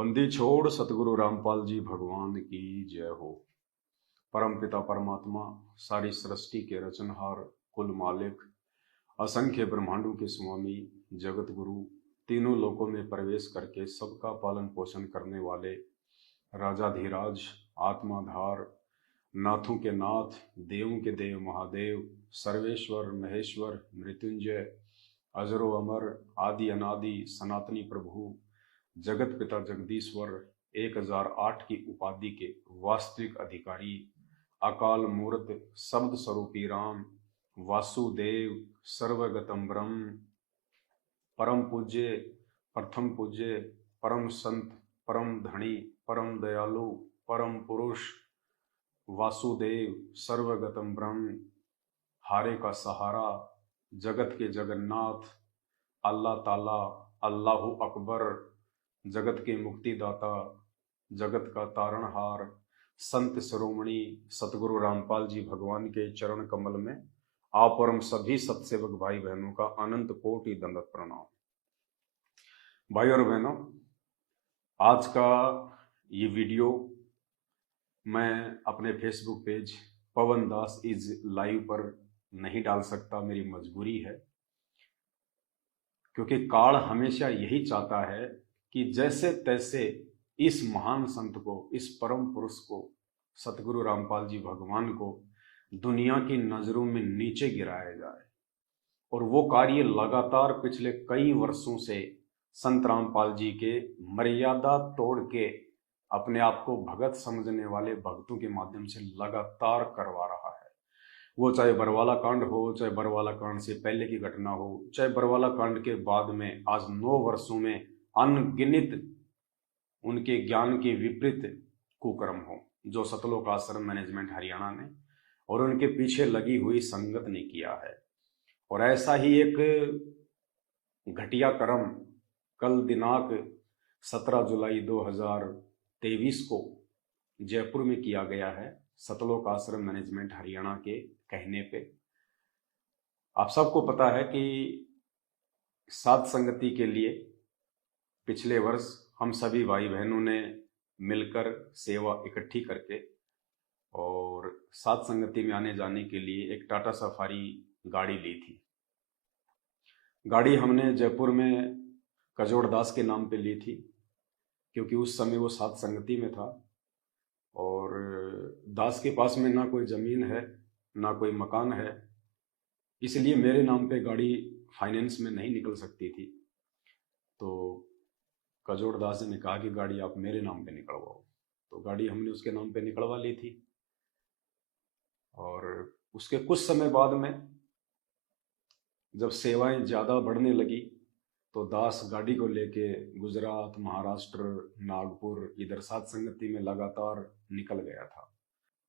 बंदी छोड़ सतगुरु रामपाल जी भगवान की जय हो। परम पिता परमात्मा, सारी सृष्टि के रचनहार, कुल मालिक, असंख्य ब्रह्मांडों के स्वामी, जगत गुरु, तीनों लोकों में प्रवेश करके सबका पालन पोषण करने वाले राजाधिराज, आत्माधार, नाथों के नाथ, देवों के देव महादेव, सर्वेश्वर महेश्वर, मृत्युंजय, अजरो अमर, आदि अनादि, सनातनी प्रभु, जगत पिता जगदीश्वर, 1008 की उपाधि के वास्तविक अधिकारी, अकाल मूर्त, शब्द स्वरूपी राम, वासुदेव, सर्वगतम ब्रह्म, परम पूज्य, प्रथम पूज्य, परम संत, परम धनी, परम दयालु, परम पुरुष, वासुदेव, सर्वगतम ब्रह्म, हारे का सहारा, जगत के जगन्नाथ, अल्लाह ताला, अल्लाहु अकबर, जगत के मुक्तिदाता, जगत का तारणहार, संत शिरोमणि सतगुरु रामपाल जी भगवान के चरण कमल में आप और हम सभी सत्सेवक भाई बहनों का अनंत कोटि दंडवत प्रणाम। भाई और बहनों, आज का ये वीडियो मैं अपने Facebook page Pawan Das is live पर नहीं डाल सकता, मेरी मजबूरी है, क्योंकि काल हमेशा यही चाहता है कि जैसे तैसे इस महान संत को, इस परम पुरुष को, सतगुरु रामपाल जी भगवान को दुनिया की नजरों में नीचे गिराया जाए। और वो कार्य लगातार पिछले कई वर्षों से संत रामपाल जी के मर्यादा तोड़ के अपने आप को भगत समझने वाले भक्तों के माध्यम से लगातार करवा रहा है। वो चाहे बरवाला कांड हो, चाहे बरवाला कांड से पहले की घटना हो, चाहे बरवाला कांड के बाद में आज 9 वर्षों में अनगिनत उनके ज्ञान के विपरीत कुकर्म हो, जो सतलोक आश्रम मैनेजमेंट हरियाणा ने और उनके पीछे लगी हुई संगत ने किया है। और ऐसा ही एक घटिया कर्म कल दिनांक 17 जुलाई 2023 को जयपुर में किया गया है, सतलोक आश्रम मैनेजमेंट हरियाणा के कहने पे। आप सबको पता है कि साध संगति के लिए पिछले वर्ष हम सभी भाई बहनों ने मिलकर सेवा इकट्ठी करके और साध संगति में आने जाने के लिए एक टाटा सफारी गाड़ी ली थी। गाड़ी हमने जयपुर में कजोड़ दास के नाम पे ली थी, क्योंकि उस समय वो साध संगति में था और दास के पास में ना कोई ज़मीन है ना कोई मकान है, इसलिए मेरे नाम पे गाड़ी फाइनेंस में नहीं निकल सकती थी। तो कजोड़ दास ने कहा कि गाड़ी आप मेरे नाम पे निकलवाओ, तो गाड़ी हमने उसके नाम पे निकलवा ली थी। और उसके कुछ समय बाद में जब सेवाएं ज़्यादा बढ़ने लगी तो दास गाड़ी को लेके गुजरात, महाराष्ट्र, नागपुर, इधर साध संगति में लगातार निकल गया था।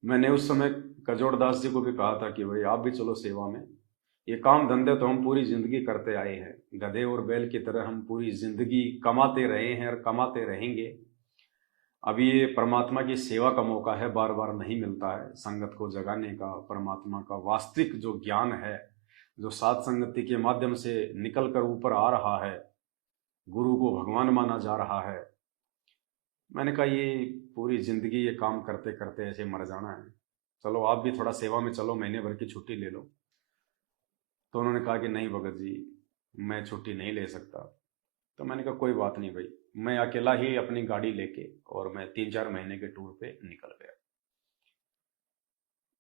मैंने उस समय कजोड़ दास जी को भी कहा था कि भाई आप भी चलो सेवा में, ये काम धंधे तो हम पूरी जिंदगी करते आए हैं, गधे और बैल की तरह हम पूरी जिंदगी कमाते रहे हैं और कमाते रहेंगे। अभी ये परमात्मा की सेवा का मौका है, बार बार नहीं मिलता है संगत को जगाने का। परमात्मा का वास्तविक जो ज्ञान है, जो साध संगति के माध्यम से निकल कर ऊपर आ रहा है, गुरु को भगवान माना जा रहा है। मैंने कहा ये पूरी जिंदगी ये काम करते करते ऐसे मर जाना है, चलो आप भी थोड़ा सेवा में चलो, महीने भर की छुट्टी ले लो। तो उन्होंने कहा कि नहीं भगत जी, मैं छुट्टी नहीं ले सकता। तो मैंने कहा कोई बात नहीं भाई, मैं अकेला ही अपनी गाड़ी लेके और मैं 3-4 महीने के टूर पे निकल गया।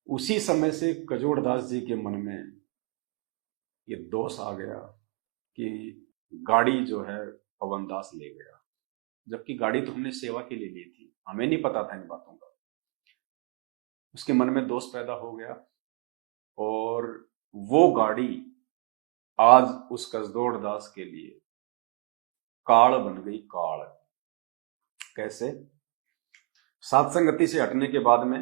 उसी समय से कजोड़ दास जी के मन में ये दोष आ गया कि गाड़ी जो है पवन दास ले गया, जबकि गाड़ी तो हमने सेवा के लिए ली थी, हमें नहीं पता था इन बातों का। उसके मन में दोष पैदा हो गया और वो गाड़ी आज उस कसदौड़ दास के लिए काल बन गई। काल कैसे? साध संगति से हटने के बाद में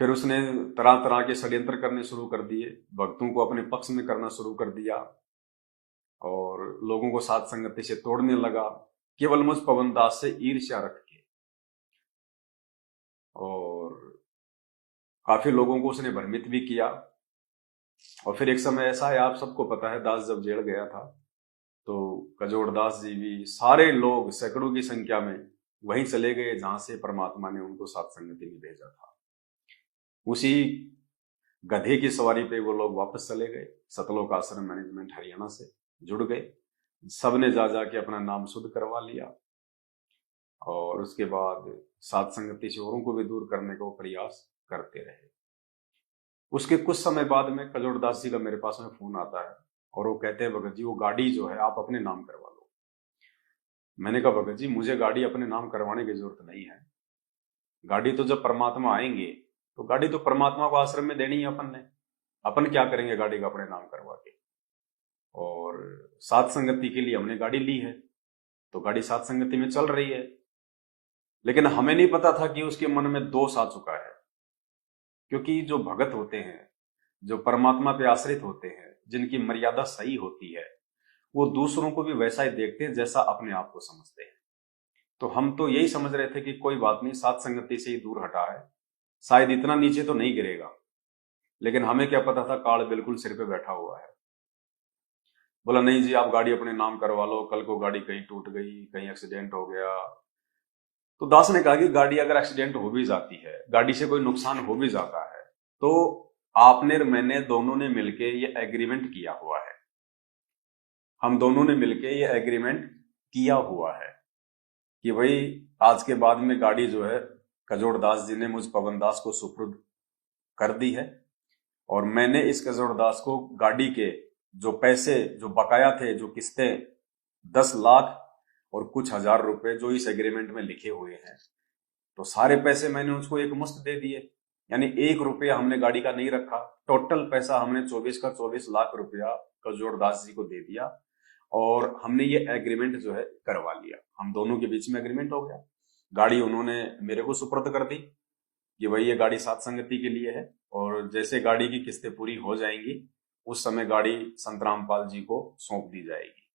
फिर उसने तरह तरह के षड्यंत्र करने शुरू कर दिए, भक्तों को अपने पक्ष में करना शुरू कर दिया और लोगों को साध संगति से तोड़ने लगा, केवल मुझ पवन दास से ईर्ष्या रख के। और काफी लोगों को उसने भ्रमित भी किया। और फिर एक समय ऐसा है, आप सबको पता है, दास जब जेल गया था तो कजोड़दास जी भी, सारे लोग सैकड़ों की संख्या में वहीं चले गए जहां से परमात्मा ने उनको सत्संगति में भेजा था। उसी गधे की सवारी पे वो लोग वापस चले गए। सतलोक आश्रम मैनेजमेंट हरियाणा से जुड़ गए। सबने जा जा के अपना नाम शुद्ध करवा लिया और उसके बाद सत्संगति से औरों को भी दूर करने का प्रयास करते रहे। उसके कुछ समय बाद में कजोड़दास जी का मेरे पास में फोन आता है और वो कहते हैं, भगत जी वो गाड़ी जो है आप अपने नाम करवा लो। मैंने कहा, भगत जी मुझे गाड़ी अपने नाम करवाने की जरूरत नहीं है। गाड़ी तो जब परमात्मा आएंगे तो गाड़ी तो परमात्मा को आश्रम में देनी है अपन ने। अपन क्या करेंगे गाड़ी का अपने नाम करवा के? और सात संगति के लिए हमने गाड़ी ली है तो गाड़ी सात संगति में चल रही है। लेकिन हमें नहीं पता था कि उसके मन में दोष आ चुका है। क्योंकि जो भगत होते हैं, जो परमात्मा पे आश्रित होते हैं, जिनकी मर्यादा सही होती है, वो दूसरों को भी वैसा ही देखते हैं जैसा अपने आप को समझते हैं। तो हम तो यही समझ रहे थे कि कोई बात नहीं, सात संगति से ही दूर हटा है, शायद इतना नीचे तो नहीं गिरेगा। लेकिन हमें क्या पता था काल बिल्कुल सिर पे बैठा हुआ है। बोला नहीं जी आप गाड़ी अपने नाम करवा लो, कल को गाड़ी कहीं टूट गई, कहीं एक्सीडेंट हो गया। तो दास ने कहा कि गाड़ी अगर एक्सीडेंट हो भी जाती है, गाड़ी से कोई नुकसान हो भी जाता है, तो आपने और मैंने दोनों ने मिलके ये एग्रीमेंट किया हुआ है। हम दोनों ने मिलके ये एग्रीमेंट किया हुआ है कि भाई आज के बाद में गाड़ी जो है कजोड़दास जी ने मुझ पवन दास को सुपुर्द कर दी है और मैंने इस कजोड़दास को गाड़ी के जो पैसे जो बकाया थे, जो किस्तें 10 लाख और कुछ हजार रुपए जो इस एग्रीमेंट में लिखे हुए हैं, तो सारे पैसे मैंने उसको एक मुश्त दे दिए। यानी 1 रुपया हमने गाड़ी का नहीं रखा। टोटल पैसा हमने 24 का 24 लाख रुपया कजोड़दास जी को दे दिया और हमने ये एग्रीमेंट जो है करवा लिया। हम दोनों के बीच में एग्रीमेंट हो गया। गाड़ी उन्होंने मेरे को सुपुर्द कर दी कि भाई ये गाड़ी सात संगति के लिए है और जैसे गाड़ी की किस्तें पूरी हो जाएंगी उस समय गाड़ी संत रामपाल जी को सौंप दी जाएगी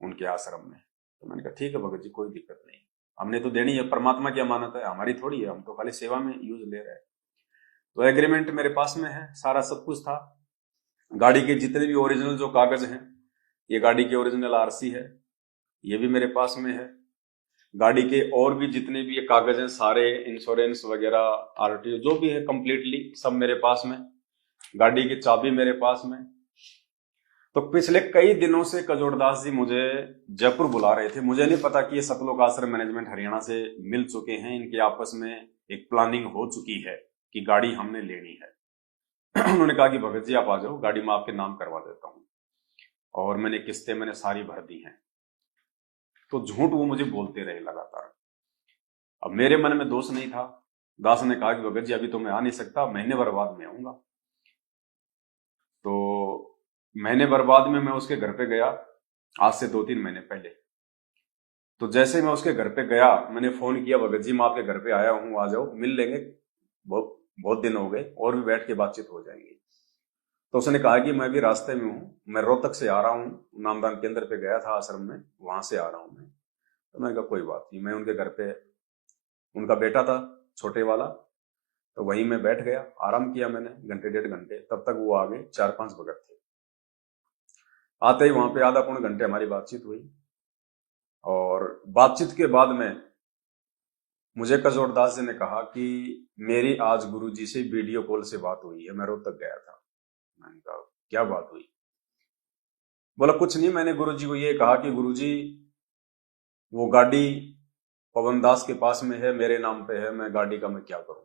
उनके आश्रम में। तो मैंने कहा ठीक है भगत जी, कोई दिक्कत नहीं, हमने तो देनी है, परमात्मा की अमानत है, हमारी थोड़ी है, हम तो खाली सेवा में यूज ले रहे हैं। तो एग्रीमेंट मेरे पास में है, सारा सब कुछ था। गाड़ी के जितने भी ओरिजिनल जो कागज हैं, ये गाड़ी की ओरिजिनल आरसी है, ये भी मेरे पास में है। गाड़ी के और भी जितने भी ये कागज हैं सारे, इंश्योरेंस वगैरह, आरटीओ जो भी है, कंप्लीटली सब मेरे पास में। गाड़ी की चाबी मेरे पास में। तो पिछले कई दिनों से कजोड़दास जी मुझे जयपुर बुला रहे थे। मुझे नहीं पता कि ये सतलोक आश्रम मैनेजमेंट हरियाणा से मिल चुके हैं, इनके आपस में एक प्लानिंग हो चुकी है कि गाड़ी हमने लेनी है। उन्होंने कहा कि भगत जी आप आ जाओ, गाड़ी मैं आपके नाम करवा देता हूँ और मैंने किस्तें मैंने सारी भर दी हैं। तो झूठ वो मुझे बोलते रहे लगातार। अब मेरे मन में दोष नहीं था। दास ने कहा कि भगत जी अभी तो मैं आ नहीं सकता, महीने भर बाद में आऊंगा। तो महीने भर बाद में मैं उसके घर पे गया, आज से 2-3 महीने पहले। तो जैसे मैं उसके घर पे गया, मैंने फोन किया, भगत जी मैं आपके घर पे आया हूँ, आ जाओ, मिल लेंगे, बहुत दिन हो गए और भी बैठ के बातचीत हो जाएंगी। तो उसने कहा कि मैं भी रास्ते में हूँ, मैं रोहतक से आ रहा हूँ, नामदान केंद्र पे गया था आश्रम में, वहां से आ रहा हूँ मैं। तो मैंने कहा कोई बात नहीं। मैं उनके घर पे, उनका बेटा था छोटे वाला, तो वहीं मैं बैठ गया, आराम किया मैंने 1-1.5 घंटे। तब तक वो आ गए, 4-5 भगत थे। आते ही वहां पे आधा पौने घंटे हमारी बातचीत हुई और बातचीत के बाद में मुझे कजोड़दास जी ने कहा कि मेरी आज गुरुजी से वीडियो कॉल से बात हुई है, मैं रोहतक गया था। मैंने कहा क्या बात हुई? बोला कुछ नहीं, मैंने गुरुजी को ये कहा कि गुरुजी वो गाड़ी पवन दास के पास में है, मेरे नाम पे है, मैं गाड़ी का मैं क्या करूं?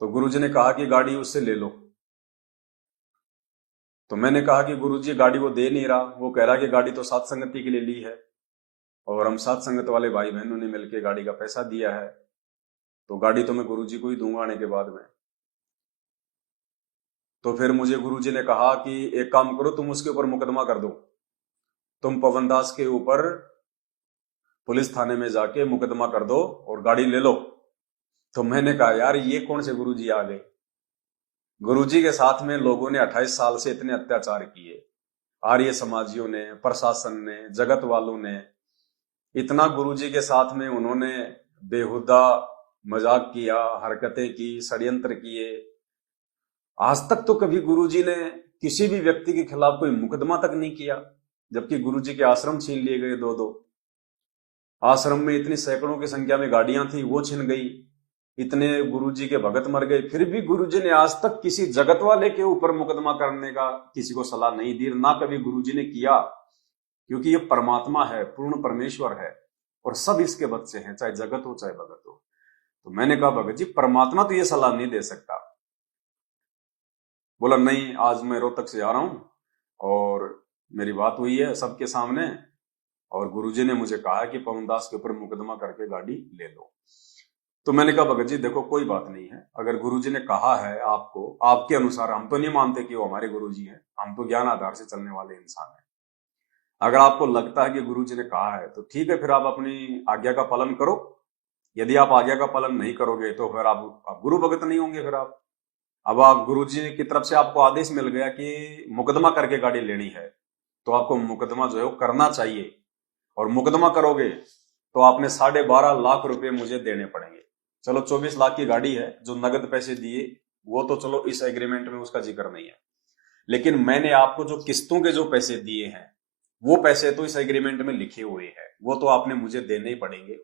तो गुरुजी ने कहा कि गाड़ी उससे ले लो। तो मैंने कहा कि गुरुजी गाड़ी वो दे नहीं रहा, वो कह रहा कि गाड़ी तो सात संगति के लिए ली है और हम सात संगत वाले भाई बहनों ने मिलकर गाड़ी का पैसा दिया है, तो गाड़ी तो मैं गुरुजी को ही दूंगा आने के बाद में। तो फिर मुझे गुरुजी ने कहा कि एक काम करो, तुम उसके ऊपर मुकदमा कर दो, तुम पवन दास के ऊपर पुलिस थाने में जाके मुकदमा कर दो और गाड़ी ले लो। तो मैंने कहा यार ये कौन से गुरुजी आ गए? गुरुजी के साथ में लोगों ने 28 साल से इतने अत्याचार किए, आर्य समाजियों ने, प्रशासन ने, जगत वालों ने, इतना गुरुजी के साथ में उन्होंने बेहुदा मजाक किया, हरकतें की, षड्यंत्र किए। आज तक तो कभी गुरुजी ने किसी भी व्यक्ति के खिलाफ कोई मुकदमा तक नहीं किया, जबकि गुरुजी के आश्रम छीन लिए गए, दो दो आश्रम में इतनी सैकड़ों की संख्या में गाड़ियां थी वो छिन गई, इतने गुरुजी के भगत मर गए, फिर भी गुरुजी ने आज तक किसी जगत वाले के ऊपर मुकदमा करने का किसी को सलाह नहीं दी, ना कभी गुरुजी ने किया, क्योंकि ये परमात्मा है, पूर्ण परमेश्वर है और सब इसके बच्चे हैं, चाहे जगत हो चाहे भगत हो। तो मैंने कहा भगत जी परमात्मा तो ये सलाह नहीं दे सकता। बोला नहीं, आज मैं रोहतक से आ रहा हूं और मेरी बात हुई है सबके सामने और गुरुजी ने मुझे कहा कि पवन दास के ऊपर मुकदमा करके गाड़ी ले लो। तो मैंने कहा भगत जी देखो कोई बात नहीं है, अगर गुरुजी ने कहा है आपको, आपके अनुसार, हम तो नहीं मानते कि वो हमारे गुरुजी हैं, हम तो ज्ञान आधार से चलने वाले इंसान हैं। अगर आपको लगता है कि गुरुजी ने कहा है तो ठीक है, फिर आप अपनी आज्ञा का पालन करो। यदि आप आज्ञा का पालन नहीं करोगे तो फिर आप गुरु भगत नहीं होंगे। फिर अब आप गुरुजी की तरफ से आपको आदेश मिल गया कि मुकदमा करके गाड़ी लेनी है, तो आपको मुकदमा जो है वो करना चाहिए, और मुकदमा करोगे तो आपने 12.5 लाख रुपए मुझे देने पड़ेंगे। चलो 24 लाख की गाड़ी है, जो नगद पैसे दिए वो तो चलो इस एग्रीमेंट में उसका जिक्र नहीं है, लेकिन मैंने आपको जो किस्तों के जो पैसे दिए हैं वो पैसे तो इस एग्रीमेंट में लिखे हुए हैं, वो तो आपने मुझे देने ही पड़ेंगे।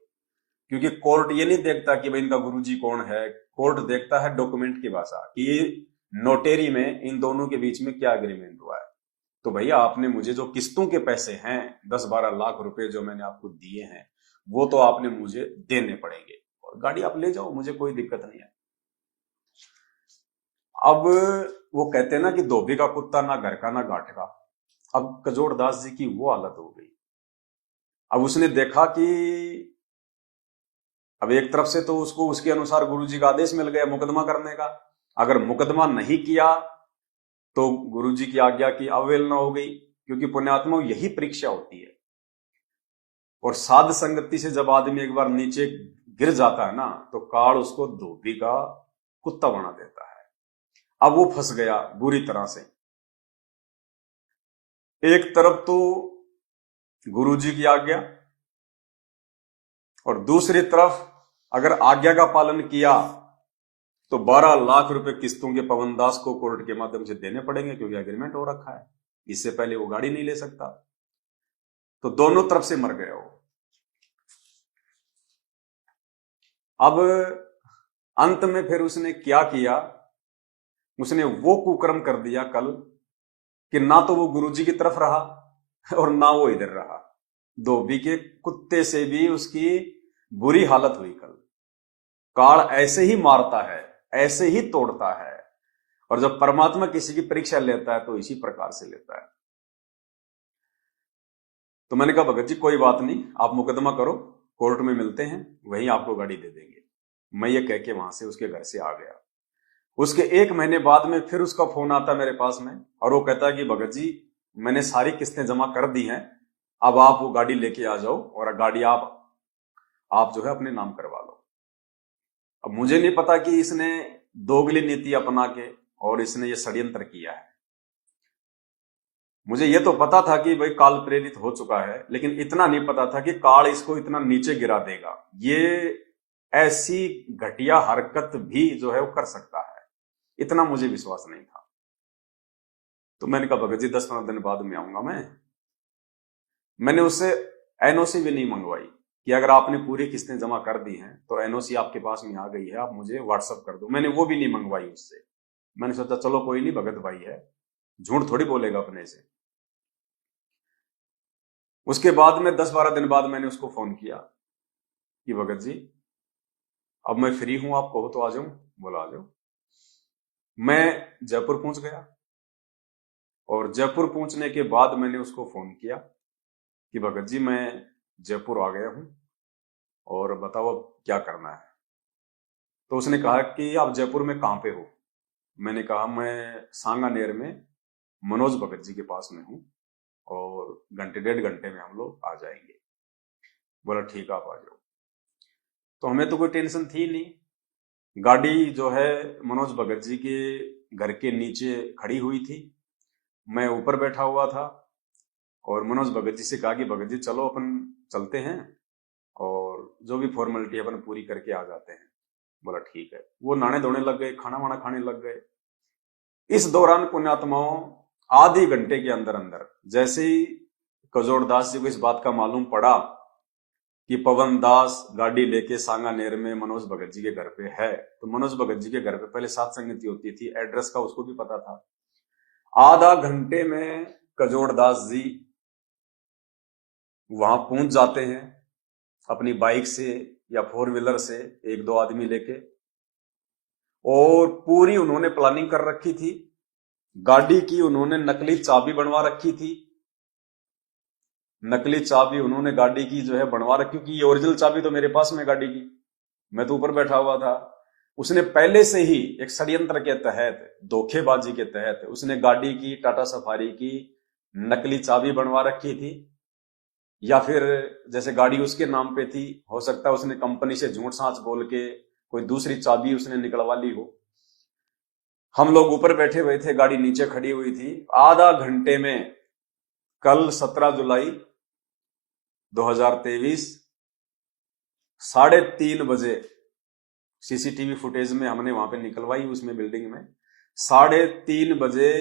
क्योंकि कोर्ट ये नहीं देखता कि भाई इनका गुरुजी कौन है, कोर्ट देखता है डॉक्यूमेंट की भाषा, कि नोटेरी में इन दोनों के बीच में क्या एग्रीमेंट हुआ है। तो भैया आपने मुझे जो किस्तों के पैसे हैं 10-12 लाख रुपए जो मैंने आपको दिए हैं वो तो आपने मुझे देने पड़ेंगे, और गाड़ी आप ले जाओ, मुझे कोई दिक्कत नहीं है। अब वो कहते हैं ना कि धोबी का कुत्ता ना घर का ना घाट का। अब कजोड़ दास जी की वो हालत हो गई। अब उसने देखा कि अब एक तरफ से तो उसको उसके अनुसार गुरुजी का आदेश मिल गया मुकदमा करने का, अगर मुकदमा नहीं किया तो गुरुजी की आज्ञा की अवहेलना हो गई, क्योंकि पुण्यात्मा यही परीक्षा होती है। और साध संगति से जब आदमी एक बार नीचे गिर जाता है ना, तो काल उसको धोबी का कुत्ता बना देता है। अब वो फंस गया बुरी तरह से। एक तरफ तो गुरुजी की आज्ञा, और दूसरी तरफ अगर आज्ञा का पालन किया तो 12 लाख रुपए किस्तों के पवन दास को कोर्ट के माध्यम से देने पड़ेंगे, क्योंकि एग्रीमेंट हो रखा है, इससे पहले वो गाड़ी नहीं ले सकता। तो दोनों तरफ से मर गए वो। अब अंत में फिर उसने क्या किया, उसने वो कुकर्म कर दिया कल कि ना तो वो गुरुजी की तरफ रहा और ना वो इधर रहा। धोबी के कुत्ते से भी उसकी बुरी हालत हुई कल। काल ऐसे ही मारता है, ऐसे ही तोड़ता है, और जब परमात्मा किसी की परीक्षा लेता है तो इसी प्रकार से लेता है। तो मैंने कहा भगत जी कोई बात नहीं, आप मुकदमा करो, कोर्ट में मिलते हैं, वहीं आपको गाड़ी दे देंगे। मैं ये कह के वहां से उसके घर से आ गया। उसके 1 महीने बाद में फिर उसका फोन आता मेरे पास में, और वो कहता है कि भगत जी मैंने सारी किस्तें जमा कर दी हैं, अब आप वो गाड़ी लेके आ जाओ और गाड़ी आप जो है अपने नाम करवा लो। अब मुझे नहीं पता कि इसने दोगली नीति अपना के और इसने ये षड्यंत्र किया है। मुझे ये तो पता था कि भाई काल प्रेरित हो चुका है, लेकिन इतना नहीं पता था कि काल इसको इतना नीचे गिरा देगा। ये ऐसी घटिया हरकत भी जो है वो कर सकता है, इतना मुझे विश्वास नहीं था। तो मैंने कहा भगत जी 10-15 दिन बाद में आऊंगा। मैंने उससे एनओसी भी नहीं मंगवाई कि अगर आपने पूरी किस्तें जमा कर दी हैं तो एनओसी आपके पास में आ गई है, आप मुझे व्हाट्सअप कर दो। मैंने वो भी नहीं मंगवाई उससे। मैंने सोचा चलो कोई नहीं, भगत भाई है, झूठ थोड़ी बोलेगा अपने से। उसके बाद में 10-12 दिन बाद मैंने उसको फोन किया कि भगत जी अब मैं फ्री हूं, आप कहो तो आ जाऊं। बोला आ जाओ। मैं जयपुर पहुंच गया, और जयपुर पहुंचने के बाद मैंने उसको फोन किया कि भगत जी मैं जयपुर आ गया हूं और बताओ अब क्या करना है। तो उसने कहा कि आप जयपुर में कहां पे हो। मैंने कहा मैं सांगानेर में मनोज भगत जी के पास में हूं और घंटे 1.5 घंटे में हम लोग आ जाएंगे। बोला ठीक आप आ जाओ। तो हमें तो कोई टेंशन थी नहीं, गाड़ी जो है मनोज भगत जी के घर के नीचे खड़ी हुई थी, मैं ऊपर बैठा हुआ था, और मनोज भगत जी से कहा कि भगत जी चलो अपन चलते हैं और जो भी फॉर्मेलिटी अपन पूरी करके आ जाते हैं। बोला ठीक है। वो नहाने धोने लग गए, खाना वाना खाने लग गए। इस दौरान पुण्यात्माओं आधे घंटे के अंदर अंदर जैसे ही कजोड़दास जी को इस बात का मालूम पड़ा कि पवन दास गाड़ी लेके सांगानेर में मनोज भगत जी के घर पे है, तो मनोज भगत जी के घर पे पहले सात संगति होती थी, एड्रेस का उसको भी पता था। आधा घंटे में कजोड़दास जी वहां पहुंच जाते हैं अपनी बाइक से या फोर व्हीलर से, एक दो आदमी लेके, और पूरी उन्होंने प्लानिंग कर रखी थी। गाड़ी की उन्होंने नकली चाबी बनवा रखी थी, नकली चाबी उन्होंने गाड़ी की जो है बनवा रखी, क्योंकि ये ओरिजिनल चाबी तो मेरे पास में गाड़ी की, मैं तो ऊपर बैठा हुआ था। उसने पहले से ही एक षड्यंत्र के तहत, धोखेबाजी के तहत, उसने गाड़ी की, टाटा सफारी की नकली चाबी बनवा रखी थी, या फिर जैसे गाड़ी उसके नाम पे थी, हो सकता है उसने कंपनी से झूठ सांच बोल के कोई दूसरी चाबी उसने निकलवा ली हो। हम लोग ऊपर बैठे हुए थे, गाड़ी नीचे खड़ी हुई थी। आधा घंटे में, कल 17 जुलाई 2023 3:30 बजे सीसीटीवी फुटेज में हमने वहां पे निकलवाई, उसमें बिल्डिंग में 3:30 बजे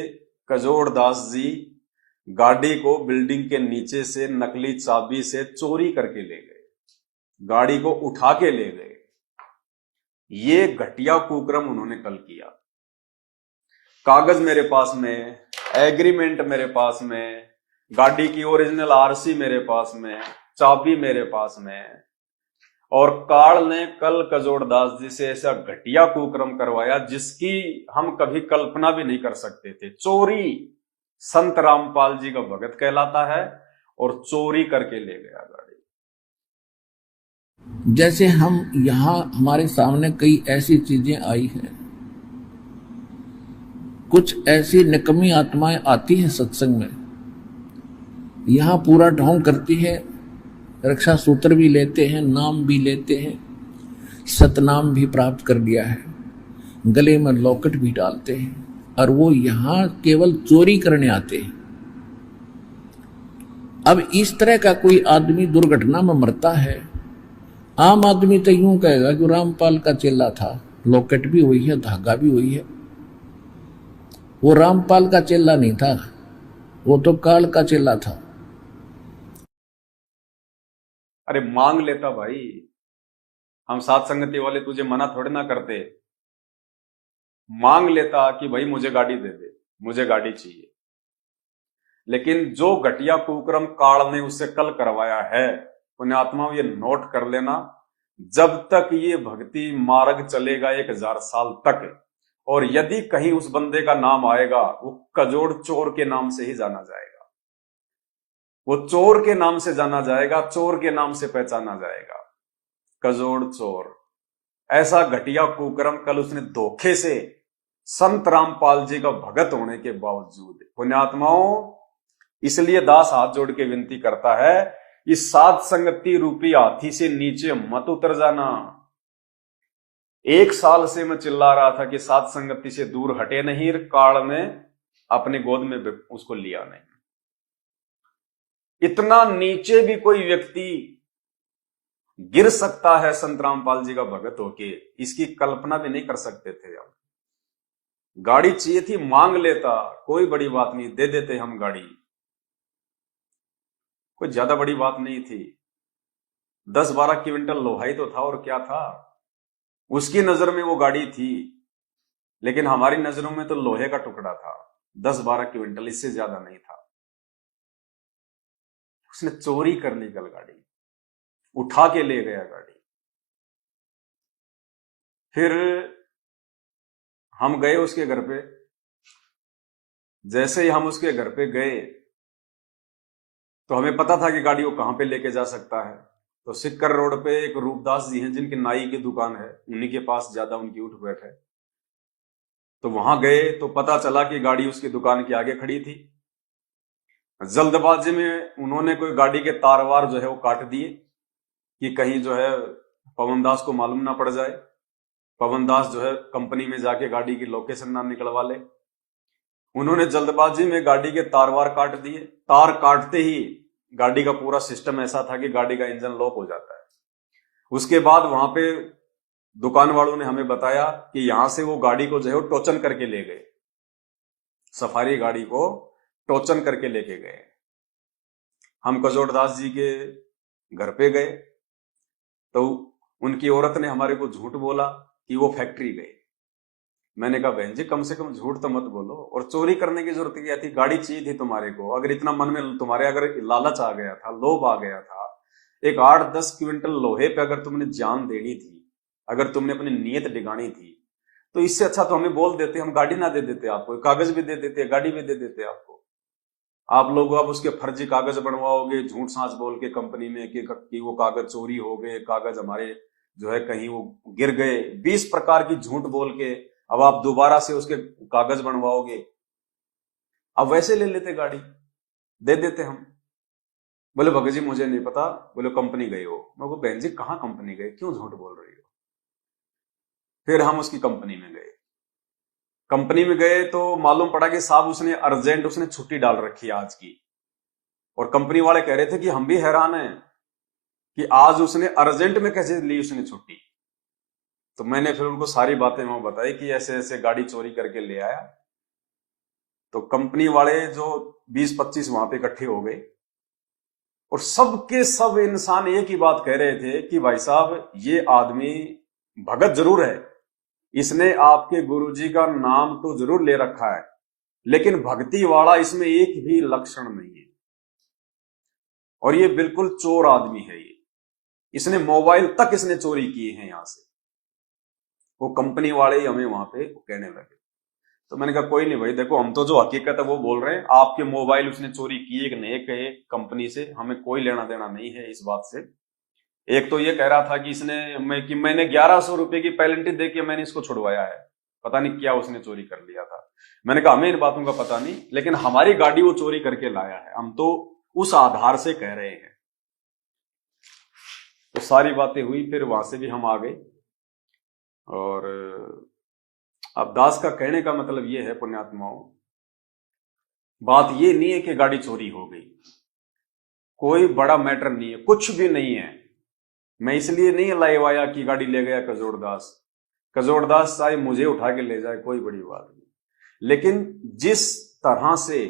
कजोड़दास जी गाड़ी को बिल्डिंग के नीचे से नकली चाबी से चोरी करके ले गए, गाड़ी को उठा के ले गए। ये घटिया कुक्रम उन्होंने कल किया। कागज मेरे पास में, एग्रीमेंट मेरे पास में, गाड़ी की ओरिजिनल आरसी मेरे पास में, चाबी मेरे पास में, और काल ने कल कजोड़दास जी से ऐसा घटिया कुक्रम करवाया जिसकी हम कभी कल्पना भी नहीं कर सकते थे। चोरी संत रामपाल जी का भगत कहलाता है, और चोरी करके ले गया गाड़ी। जैसे हम यहाँ हमारे सामने कई ऐसी चीजें आई हैं, कुछ ऐसी निकम्मी आत्माएं आती हैं सत्संग में, यहाँ पूरा ढोंग करती है, रक्षा सूत्र भी लेते हैं, नाम भी लेते हैं, सतनाम भी प्राप्त कर लिया है, गले में लॉकेट भी डालते हैं, और वो यहाँ केवल चोरी करने आते हैं। अब इस तरह का कोई आदमी दुर्घटना में मरता है, आम आदमी तो यूं कहेगा कि रामपाल का चेला था, लॉकेट भी हुई है, धागा भी हुई है। वो रामपाल का चेला नहीं था, वो तो काल का चेला था। अरे मांग लेता भाई, हम सात संगति वाले तुझे मना थोड़े ना करते। मांग लेता कि भाई मुझे गाड़ी दे दे, मुझे गाड़ी चाहिए। लेकिन जो घटिया कुक्रम काल ने उससे कल करवाया है, उन्हें आत्माओं ये नोट कर लेना, जब तक ये भक्ति मार्ग चलेगा 1000 साल तक, और यदि कहीं उस बंदे का नाम आएगा, वो कजोड़ चोर के नाम से ही जाना जाएगा। वो चोर के नाम से जाना जाएगा, चोर के नाम से पहचाना जाएगा, कजोड़ चोर। ऐसा घटिया कुक्रम कल उसने धोखे से संत रामपाल जी का भगत होने के बावजूद। पुण्यात्माओं, इसलिए दास हाथ जोड़ के विनती करता है, इस सात संगति रूपी हाथी से नीचे मत उतर जाना। 1 साल से मैं चिल्ला रहा था कि सात संगति से दूर हटे नहीं, काल ने अपने गोद में उसको लिया नहीं। इतना नीचे भी कोई व्यक्ति गिर सकता है संत रामपाल जी का भगत होके, इसकी कल्पना भी नहीं कर सकते थे हम। गाड़ी चाहिए थी, मांग लेता, कोई बड़ी बात नहीं, दे देते हम गाड़ी, कोई ज्यादा बड़ी बात नहीं थी। 10-12 क्विंटल लोहा ही तो था, और क्या था। उसकी नजर में वो गाड़ी थी, लेकिन हमारी नजरों में तो लोहे का टुकड़ा था। 10-12 क्विंटल, इससे ज्यादा नहीं था। उसने चोरी कर ली कल गाड़ी, उठा के ले गया गाड़ी। फिर हम गए उसके घर पे। जैसे ही हम उसके घर पे गए तो हमें पता था कि गाड़ी वो कहां पे लेके जा सकता है। तो सिक्कर रोड पे एक रूपदास जी हैं जिनकी नाई की दुकान है, उन्हीं के पास ज्यादा उनकी उठ बैठ है। तो वहां गए तो पता चला कि गाड़ी उसकी दुकान के आगे खड़ी थी। जल्दबाजी में उन्होंने कोई गाड़ी के तारवार जो है वो काट दिए कि कहीं जो है पवन दास को मालूम ना पड़ जाए, पवन दास जो है कंपनी में जाके गाड़ी की लोकेशन ना निकलवा ले। उन्होंने जल्दबाजी में गाड़ी के तारवार काट दिए। तार काटते ही गाड़ी का पूरा सिस्टम ऐसा था कि गाड़ी का इंजन लॉक हो जाता है। उसके बाद वहां पे दुकान वालों ने हमें बताया कि यहां से वो गाड़ी को जो है वो टोचन करके ले गए, सफारी गाड़ी को टोचन करके लेके गए। हम कजोड़दास जी के घर पे गए तो उनकी औरत ने हमारे को झूठ बोला कि वो फैक्ट्री गए। मैंने कहा बहन जी कम से कम झूठ तो मत बोलो, और चोरी करने की जरूरत क्या थी, गाड़ी चाहिए थी तुम्हारे को। अगर इतना मन में तुम्हारे अगर लालच आ गया था, लोभ आ गया था, एक 8-10 क्विंटल लोहे पे अगर तुमने जान देनी थी, अगर तुमने अपनी नीयत डिगानी थी, तो इससे अच्छा तो हमें बोल देते, हम गाड़ी ना दे देते आपको, कागज भी दे देते, गाड़ी भी दे देते आपको। आप लोग अब उसके फर्जी कागज बनवाओगे झूठ सांच बोल के कंपनी में कि वो कागज चोरी हो गए, कागज हमारे जो है कहीं वो गिर गए, 20 प्रकार की झूठ बोल के अब आप दोबारा से उसके कागज बनवाओगे। अब वैसे ले लेते, गाड़ी दे देते हम। बोले भगत जी मुझे नहीं पता, बोले कंपनी गए हो। मैं बोला बहन जी कहाँ कंपनी गए, क्यों झूठ बोल रही हो। फिर हम उसकी कंपनी में गए। कंपनी में गए तो मालूम पड़ा कि साहब उसने अर्जेंट उसने छुट्टी डाल रखी है आज की, और कंपनी वाले कह रहे थे कि हम भी हैरान हैं कि आज उसने अर्जेंट में कैसे ली उसने छुट्टी। तो मैंने फिर उनको सारी बातें वहां बताई कि ऐसे ऐसे गाड़ी चोरी करके ले आया। तो कंपनी वाले जो 20-25 वहां पे इकट्ठे हो गए, और सबके सब इंसान एक ही बात कह रहे थे कि भाई साहब ये आदमी भगत जरूर है, इसने आपके गुरुजी का नाम तो जरूर ले रखा है, लेकिन भक्ति वाला इसमें एक भी लक्षण नहीं है, और ये बिल्कुल चोर आदमी है। ये इसने मोबाइल तक इसने चोरी किए हैं यहां से। वो कंपनी वाले ही हमें वहां पे कहने लगे। तो मैंने कहा कोई नहीं भाई, देखो हम तो जो हकीकत है वो बोल रहे हैं, आपके मोबाइल उसने चोरी किए कि नहीं कहे कंपनी से हमें कोई लेना देना नहीं है इस बात से। एक तो ये कह रहा था कि मैंने 1100 रुपए की पेनल्टी दे के मैंने इसको छुड़वाया है, पता नहीं क्या उसने चोरी कर लिया था। मैंने कहा हमें इन बातों का पता नहीं, लेकिन हमारी गाड़ी वो चोरी करके लाया है, हम तो उस आधार से कह रहे हैं। तो सारी बातें हुई, फिर वहां से भी हम आ गए। और अब दास का कहने का मतलब ये है पुण्यात्माओं, बात ये नहीं है कि गाड़ी चोरी हो गई, कोई बड़ा मैटर नहीं है, कुछ भी नहीं है। मैं इसलिए नहीं लाइव आया कि गाड़ी ले गया कजोड़दास, कजोड़दास चाहे मुझे उठा के ले जाए कोई बड़ी बात नहीं, लेकिन जिस तरह से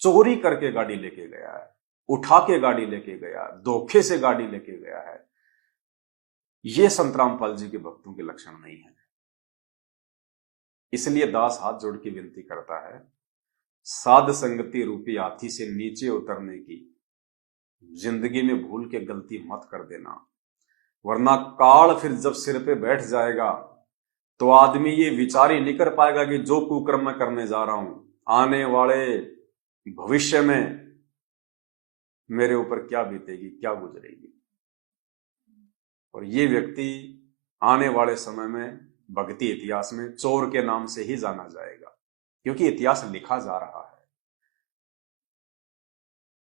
चोरी करके गाड़ी लेके गया है, उठा के गाड़ी लेके गया, धोखे से गाड़ी लेके गया है, ये संत रामपाल जी के भक्तों के लक्षण नहीं है। इसलिए दास हाथ जोड़ के विनती करता है, साध संगति रूपी हाथी से नीचे उतरने की जिंदगी में भूल के गलती मत कर देना, वरना काल फिर जब सिर पे बैठ जाएगा तो आदमी ये विचार ही नहीं कर पाएगा कि जो कुकर्म मैं करने जा रहा हूं आने वाले भविष्य में मेरे ऊपर क्या बीतेगी, क्या गुजरेगी। और ये व्यक्ति आने वाले समय में भक्ति इतिहास में चोर के नाम से ही जाना जाएगा, क्योंकि इतिहास लिखा जा रहा है।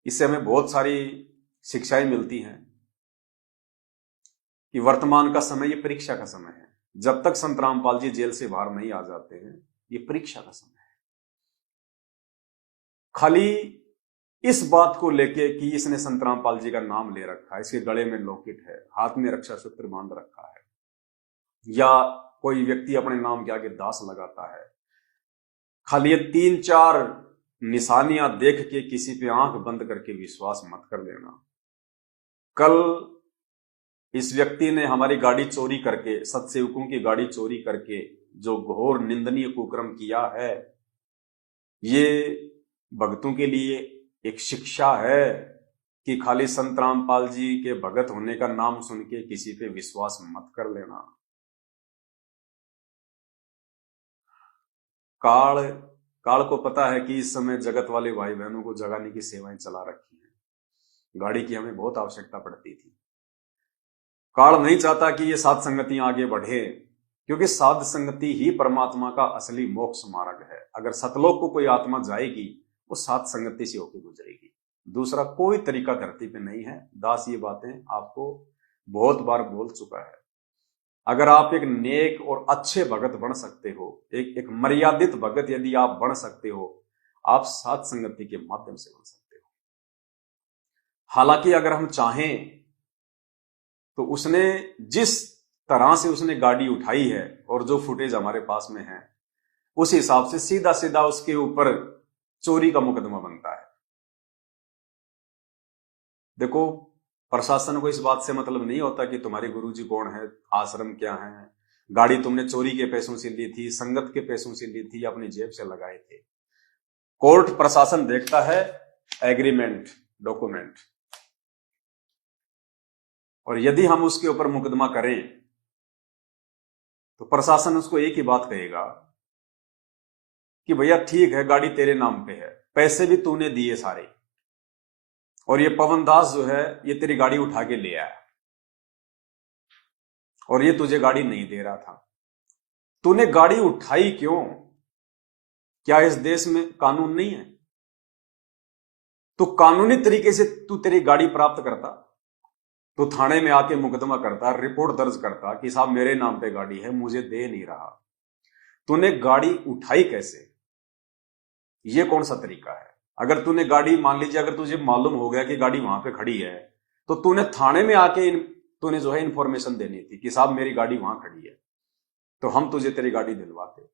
इससे हमें बहुत सारी शिक्षाएं मिलती हैं कि वर्तमान का समय ये परीक्षा का समय है। जब तक संत रामपाल जी जेल से बाहर नहीं आ जाते हैं, ये परीक्षा का समय है। खाली इस बात को लेके कि इसने संत रामपाल जी का नाम ले रखा है, इसके गले में लॉकेट है, हाथ में रक्षा सूत्र बांध रखा है, या कोई व्यक्ति अपने नाम के आगे दास लगाता है, खाली ये 3-4 निशानियां देख के किसी पे आंख बंद करके विश्वास मत कर देना। कल इस व्यक्ति ने हमारी गाड़ी चोरी करके, सत्सेवकों की गाड़ी चोरी करके जो घोर निंदनीय कुकर्म किया है, ये भक्तों के लिए एक शिक्षा है कि खाली संत रामपाल जी के भगत होने का नाम सुन के किसी पे विश्वास मत कर लेना। काल को पता है कि इस समय जगत वाले भाई बहनों को जगाने की सेवाएं चला रखी हैं। गाड़ी की हमें बहुत आवश्यकता पड़ती थी। काल नहीं चाहता कि ये साध संगतियां आगे बढ़े, क्योंकि साध संगति ही परमात्मा का असली मोक्ष मार्ग है। अगर सतलोक को कोई आत्मा जाएगी वो साध संगति से होकर गुजरेगी, दूसरा कोई तरीका धरती पे नहीं है। दास ये बातें आपको बहुत बार बोल चुका है। अगर आप एक नेक और अच्छे भगत बन सकते हो, एक मर्यादित भगत यदि आप बन सकते हो, आप साध संगति के माध्यम से बन सकते हो। हालांकि अगर हम चाहें तो उसने जिस तरह से उसने गाड़ी उठाई है और जो फुटेज हमारे पास में है, उस हिसाब से सीधा सीधा उसके ऊपर चोरी का मुकदमा बनता है। देखो, प्रशासन को इस बात से मतलब नहीं होता कि तुम्हारे गुरुजी कौन है, आश्रम क्या है, गाड़ी तुमने चोरी के पैसों से ली थी, संगत के पैसों से ली थी या अपनी जेब से लगाए थे। कोर्ट प्रशासन देखता है एग्रीमेंट, डॉक्यूमेंट, और यदि हम उसके ऊपर मुकदमा करें तो प्रशासन उसको एक ही बात कहेगा कि भैया ठीक है, गाड़ी तेरे नाम पे है, पैसे भी तूने दिए सारे, और ये पवन दास जो है ये तेरी गाड़ी उठा के ले आया और ये तुझे गाड़ी नहीं दे रहा था। तूने गाड़ी उठाई क्यों? क्या इस देश में कानून नहीं है? तो कानूनी तरीके से तू तेरी गाड़ी प्राप्त करता, तो थाने में आके मुकदमा करता, रिपोर्ट दर्ज करता कि साहब मेरे नाम पे गाड़ी है, मुझे दे नहीं रहा। तूने गाड़ी उठाई कैसे? ये कौन सा तरीका है? अगर तूने गाड़ी, मान लीजिए अगर तुझे मालूम हो गया कि गाड़ी वहां पे खड़ी है, तो तूने थाने में आके तूने जो है इंफॉर्मेशन देनी थी कि साहब मेरी गाड़ी वहां खड़ी है, तो हम तुझे तेरी गाड़ी दिलवाते।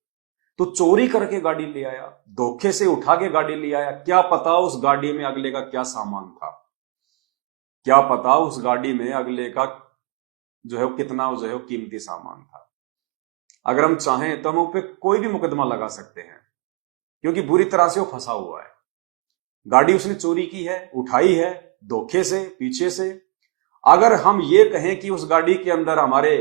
तो चोरी करके गाड़ी ले आया, धोखे से उठा के गाड़ी ले आया। क्या पता उस गाड़ी में अगले का क्या सामान था, क्या पता उस गाड़ी में अगले का जो है कितना जो है कीमती सामान था। अगर हम चाहें तो हम उस पर कोई भी मुकदमा लगा सकते हैं, क्योंकि बुरी तरह से वो फंसा हुआ है। गाड़ी उसने चोरी की है, उठाई है धोखे से, पीछे से। अगर हम ये कहें कि उस गाड़ी के अंदर हमारे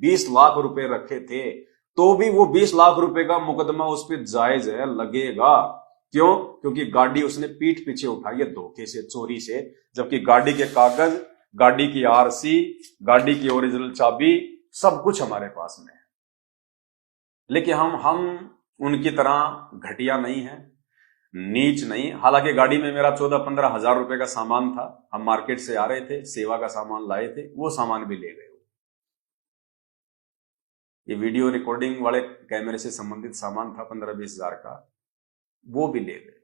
20 लाख रुपए रखे थे, तो भी वो 20 लाख रुपए का मुकदमा उस पर जायज है, लगेगा। क्यों? क्योंकि गाड़ी उसने पीठ पीछे उठाई है धोखे से, चोरी से, जबकि गाड़ी के कागज, गाड़ी की आरसी, गाड़ी की ओरिजिनल चाबी, सब कुछ हमारे पास में है। लेकिन हम उनकी तरह घटिया नहीं है, नीच नहीं। हालांकि गाड़ी में मेरा 14-15 हजार रुपए का सामान था, हम मार्केट से आ रहे थे, सेवा का सामान लाए थे, वो सामान भी ले गए। ये वीडियो रिकॉर्डिंग वाले कैमरे से संबंधित सामान था 15-20 हजार का, वो भी ले गए।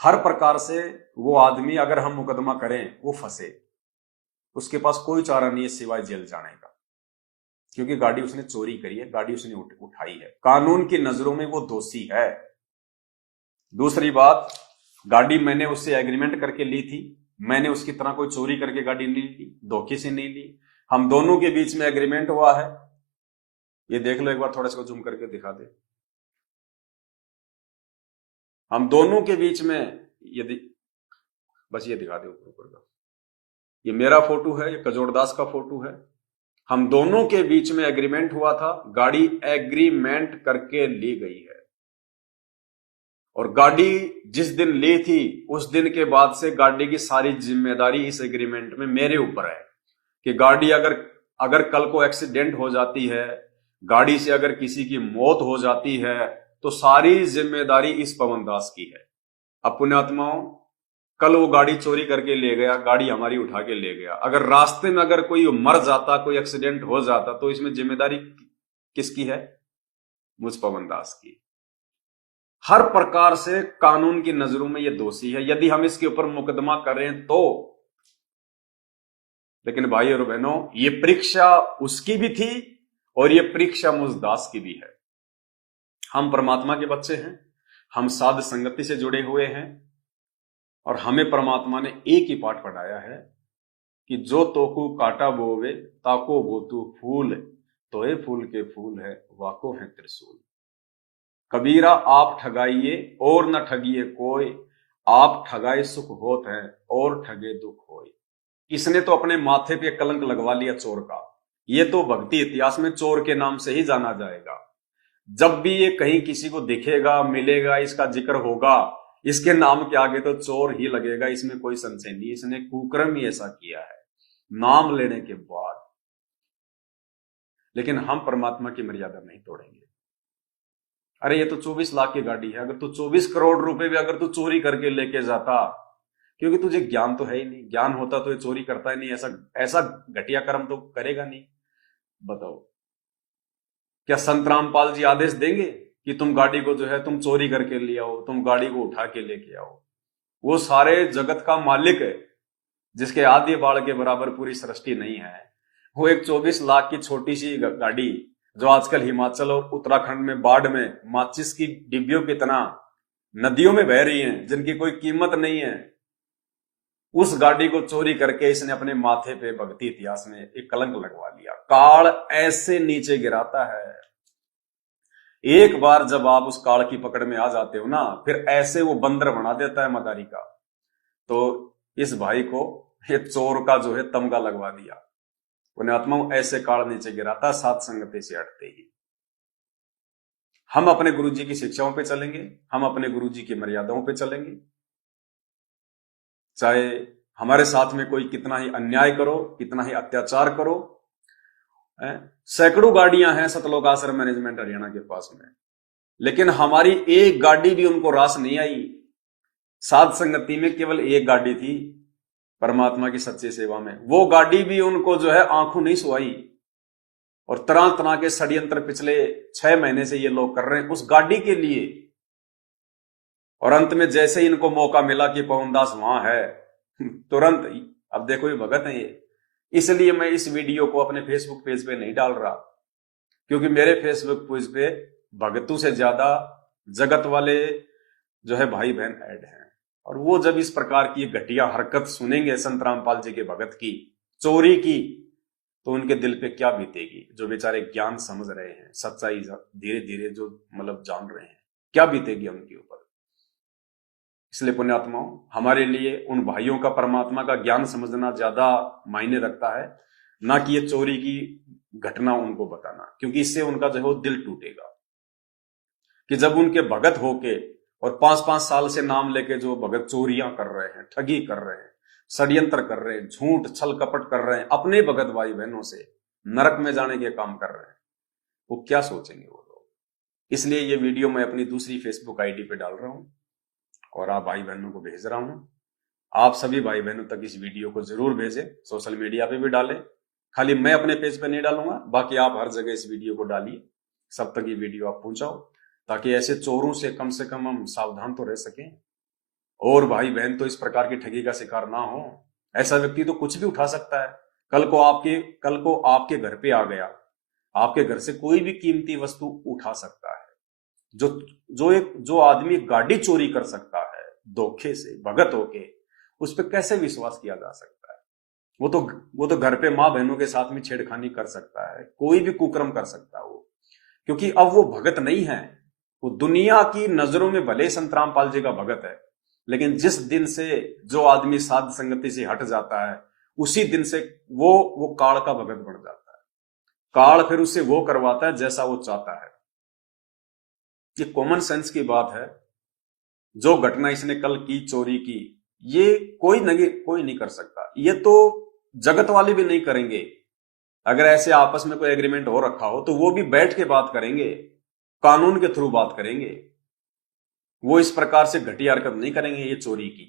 हर प्रकार से वो आदमी, अगर हम मुकदमा करें, वो फंसे, उसके पास कोई चारा नहीं है सिवाय जेल जाने का, क्योंकि गाड़ी उसने चोरी करी है, गाड़ी उसने उठाई है। कानून की नजरों में वो दोषी है। दूसरी बात, गाड़ी मैंने उससे एग्रीमेंट करके ली थी, मैंने उसकी तरह कोई चोरी करके गाड़ी नहीं ली, धोखे से नहीं ली। हम दोनों के बीच में एग्रीमेंट हुआ है। ये देख लो एक बार, थोड़ा सा जूम करके दिखा दे। हम दोनों के बीच में, यदि बस ये दिखा दे ऊपर का, ये मेरा फोटो है, ये कजोड़दास का फोटो है। हम दोनों के बीच में एग्रीमेंट हुआ था, गाड़ी एग्रीमेंट करके ली गई है। और गाड़ी जिस दिन ली थी, उस दिन के बाद से गाड़ी की सारी जिम्मेदारी इस एग्रीमेंट में मेरे ऊपर है कि गाड़ी अगर कल को एक्सीडेंट हो जाती है, गाड़ी से अगर किसी की मौत हो जाती है, तो सारी जिम्मेदारी इस पवन दास की है। अब पुण्यात्माओं, कल वो गाड़ी चोरी करके ले गया, गाड़ी हमारी उठा के ले गया, अगर रास्ते में अगर कोई मर जाता, कोई एक्सीडेंट हो जाता, तो इसमें जिम्मेदारी किसकी है? मुझ पवन दास की। हर प्रकार से कानून की नजरों में ये दोषी है, यदि हम इसके ऊपर मुकदमा करें तो। लेकिन भाई और बहनों, ये परीक्षा उसकी भी थी और ये परीक्षा मुझ दास की भी है। हम परमात्मा के बच्चे हैं, हम साध संगति से जुड़े हुए हैं, और हमें परमात्मा ने एक ही पाठ पढ़ाया है कि जो तोकू काटा बोवे ताको बोतू फूल, तोए फूल के फूल है वाको है त्रिशूल। कबीरा आप ठगाइए और न ठगिए कोई, आप ठगाए सुख होत है और ठगे दुख होय। इसने तो अपने माथे पे कलंक लगवा लिया चोर का। ये तो भक्ति इतिहास में चोर के नाम से ही जाना जाएगा। जब भी ये कहीं किसी को दिखेगा, मिलेगा, इसका जिक्र होगा, इसके नाम के आगे तो चोर ही लगेगा, इसमें कोई संशय नहीं। इसने कुकर्म ही ऐसा किया है नाम लेने के बाद। लेकिन हम परमात्मा की मर्यादा नहीं तोड़ेंगे। अरे ये तो 24 लाख की गाड़ी है, अगर तू 24 करोड़ रुपए भी अगर तू चोरी करके लेके जाता, क्योंकि तुझे ज्ञान तो है ही नहीं, ज्ञान होता तो ये चोरी करता ही नहीं, ऐसा घटिया कर्म तो करेगा नहीं। बताओ, क्या संत रामपाल जी आदेश देंगे कि तुम गाड़ी को जो है तुम चोरी करके ले आओ, तुम गाड़ी को उठा के लेके आओ? वो सारे जगत का मालिक है, जिसके आदि बाल के बराबर पूरी सृष्टि नहीं है। वो एक 24 लाख की छोटी सी गाड़ी जो आजकल हिमाचल और उत्तराखंड में बाढ़ में माचिस की डिब्बियों की तरह नदियों में बह रही हैं, जिनकी कोई कीमत नहीं है, उस गाड़ी को चोरी करके इसने अपने माथे पे भक्ति इतिहास में एक कलंक लगवा लिया। काल ऐसे नीचे गिराता है, एक बार जब आप उस काल की पकड़ में आ जाते हो ना, फिर ऐसे वो बंदर बना देता है मदारी का। तो इस भाई को ये चोर का जो है तमगा लगवा दिया। पुण्यात्मा ऐसे काल नीचे गिराता सात संगति से हटते ही। हम अपने गुरुजी की शिक्षाओं पे चलेंगे, हम अपने गुरुजी की मर्यादाओं पे चलेंगे, चाहे हमारे साथ में कोई कितना ही अन्याय करो, कितना ही अत्याचार करो। सैकड़ों गाड़ियां हैं सतलोक आश्रम मैनेजमेंट हरियाणा के पास में, लेकिन हमारी एक गाड़ी भी उनको रास नहीं आई। साध संगति में केवल एक गाड़ी थी परमात्मा की सच्ची सेवा में, वो गाड़ी भी उनको जो है आंखों नहीं सुहाई। और तरह तरह के षड्यंत्र पिछले 6 महीने से ये लोग कर रहे हैं उस गाड़ी के लिए। और अंत में जैसे ही इनको मौका मिला कि पवनदास वहां है, तुरंत अब देखो ये भगत है ये। इसलिए मैं इस वीडियो को अपने फेसबुक पेज पे नहीं डाल रहा, क्योंकि मेरे फेसबुक पेज पे भगतों से ज्यादा जगत वाले जो है भाई बहन ऐड हैं। और वो जब इस प्रकार की घटिया हरकत सुनेंगे संत रामपाल जी के भगत की, चोरी की, तो उनके दिल पे क्या बीतेगी। जो बेचारे ज्ञान समझ रहे हैं, सच्चाई धीरे धीरे जो मतलब जान रहे हैं, क्या बीतेगी उनके ऊपर। इसलिए पुण्यात्माओं, हमारे लिए उन भाइयों का परमात्मा का ज्ञान समझना ज्यादा मायने रखता है, ना कि ये चोरी की घटना उनको बताना, क्योंकि इससे उनका जो है वो दिल टूटेगा। कि जब उनके भगत होके और 5-5 साल से नाम लेके जो भगत चोरियां कर रहे हैं, ठगी कर रहे हैं, षड्यंत्र कर रहे हैं, झूठ छल कपट कर रहे हैं, अपने भगत भाई बहनों से नरक में जाने के काम कर रहे हैं, वो क्या सोचेंगे वो लोग। इसलिए ये वीडियो मैं अपनी दूसरी फेसबुक आईडी पे डाल रहा हूं और आप भाई बहनों को भेज रहा हूं। आप सभी भाई बहनों तक इस वीडियो को जरूर भेजें, सोशल मीडिया पे भी डालें। खाली मैं अपने पेज पे नहीं डालूंगा, बाकी आप हर जगह इस वीडियो को डालिए, सब तक ये वीडियो आप पहुंचाओ, ताकि ऐसे चोरों से कम हम सावधान तो रह सकें, और भाई बहन तो इस प्रकार की ठगी का शिकार ना हो। ऐसा व्यक्ति तो कुछ भी उठा सकता है। कल को आपके घर पे आ गया, आपके घर से कोई भी कीमती वस्तु उठा सकता है। जो आदमी गाड़ी चोरी कर सकता है धोखे से, भगत होके, उस पर कैसे विश्वास किया जा सकता है। वो तो घर पे मां बहनों के साथ में छेड़खानी कर सकता है, कोई भी कुकर्म कर सकता है वो, क्योंकि अब वो भगत नहीं है। वो दुनिया की नजरों में भले संत रामपाल जी का भगत है, लेकिन जिस दिन से जो आदमी साध संगति से हट जाता है, उसी दिन से वो काल का भगत बन जाता है। काल फिर उससे वो करवाता है जैसा वो चाहता है। ये कॉमन सेंस की बात है। जो घटना इसने कल की, चोरी की, ये कोई नहीं कर सकता। ये तो जगत वाले भी नहीं करेंगे। अगर ऐसे आपस में कोई एग्रीमेंट हो रखा हो तो वो भी बैठ के बात करेंगे, कानून के थ्रू बात करेंगे। वो इस प्रकार से घटिया हरकत नहीं करेंगे। ये चोरी की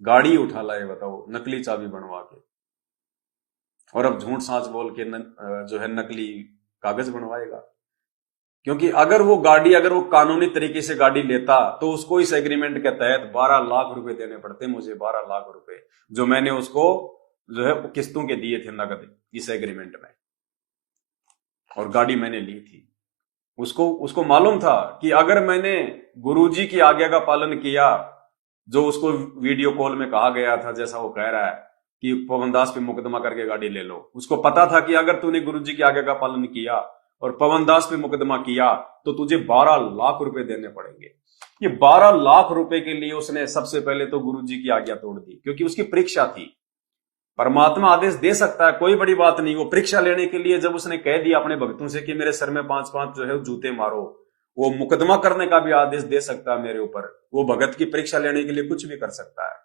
गाड़ी उठा लाए, बताओ, नकली चाबी बनवा के, और अब झूठ साच बोल के जो है नकली कागज बनवाएगा। क्योंकि अगर वो कानूनी तरीके से गाड़ी लेता तो उसको इस एग्रीमेंट के तहत 12 लाख रुपए देने पड़ते। मुझे 12 लाख रुपए जो मैंने उसको जो है किस्तों के दिए थे नगद इस एग्रीमेंट में, और गाड़ी मैंने ली थी। उसको मालूम था कि अगर मैंने गुरुजी की आज्ञा का पालन किया, जो उसको वीडियो कॉल में कहा गया था, जैसा वो कह रहा है कि पवनदास पे मुकदमा करके गाड़ी ले लो, उसको पता था कि अगर तूने गुरुजी की आज्ञा का पालन किया और पवनदास पे मुकदमा किया तो तुझे 12 लाख रुपए देने पड़ेंगे। ये 12 लाख रुपए के लिए उसने सबसे पहले तो गुरुजी की आज्ञा तोड़ दी, क्योंकि उसकी परीक्षा थी। परमात्मा आदेश दे सकता है, कोई बड़ी बात नहीं। वो परीक्षा लेने के लिए जब उसने कह दिया अपने भक्तों से कि मेरे सर में 5-5 जो है जूते मारो, वो मुकदमा करने का भी आदेश दे सकता है मेरे ऊपर। वो भगत की परीक्षा लेने के लिए कुछ भी कर सकता है।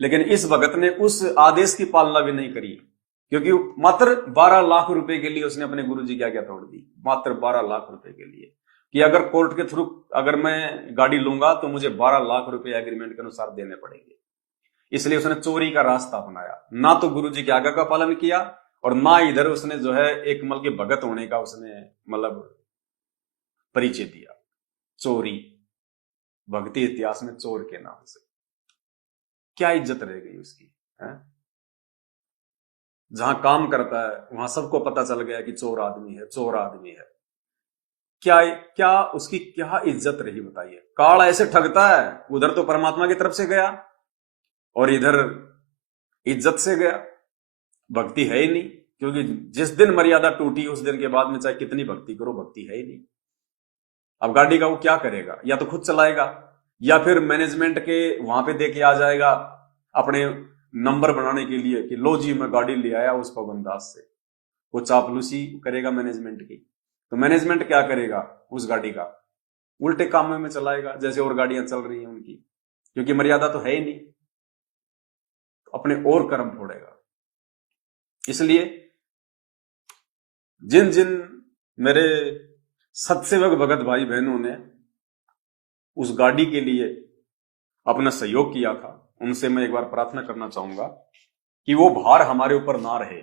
लेकिन इस भगत ने उस आदेश की पालना भी नहीं करी, क्योंकि मात्र 12 लाख रुपए के लिए उसने अपने गुरुजी की आज्ञा तोड़ दी। मात्र 12 लाख रुपए के लिए, कि अगर कोर्ट के थ्रू अगर मैं गाड़ी लूंगा तो मुझे 12 लाख रुपए एग्रीमेंट के अनुसार देने पड़ेंगे। इसलिए उसने चोरी का रास्ता अपनाया। ना तो गुरुजी की आज्ञा का पालन किया, और ना इधर उसने जो है एक मल के भगत होने का उसने मतलब परिचय दिया। चोरी, भक्ति इतिहास में चोर के नाम से क्या इज्जत रह गई उसकी है? जहां काम करता है वहां सबको पता चल गया कि चोर आदमी है, चोर आदमी है, क्या क्या उसकी क्या इज्जत रही बताइए। काल ऐसे ठगता है, उधर तो परमात्मा की तरफ से गया और इधर इज्जत से गया, भक्ति है ही नहीं। क्योंकि जिस दिन मर्यादा टूटी उस दिन के बाद में चाहे कितनी भक्ति करो, भक्ति है ही नहीं। अब गाड़ी का वो क्या करेगा, या तो खुद चलाएगा या फिर मैनेजमेंट के वहां पे दे के आ जाएगा अपने नंबर बनाने के लिए कि लो जी मैं गाड़ी ले आया उस पवनदास से। वो चापलूसी करेगा मैनेजमेंट की, तो मैनेजमेंट क्या करेगा, उस गाड़ी का उल्टे काम में चलाएगा जैसे और गाड़ियां चल रही हैं उनकी, क्योंकि मर्यादा तो है ही नहीं, तो अपने और कर्म फोड़ेगा। इसलिए जिन जिन मेरे सत्सेवक भगत भाई बहनों ने उस गाड़ी के लिए अपना सहयोग किया था, उनसे मैं एक बार प्रार्थना करना चाहूंगा कि वो भार हमारे ऊपर ना रहे।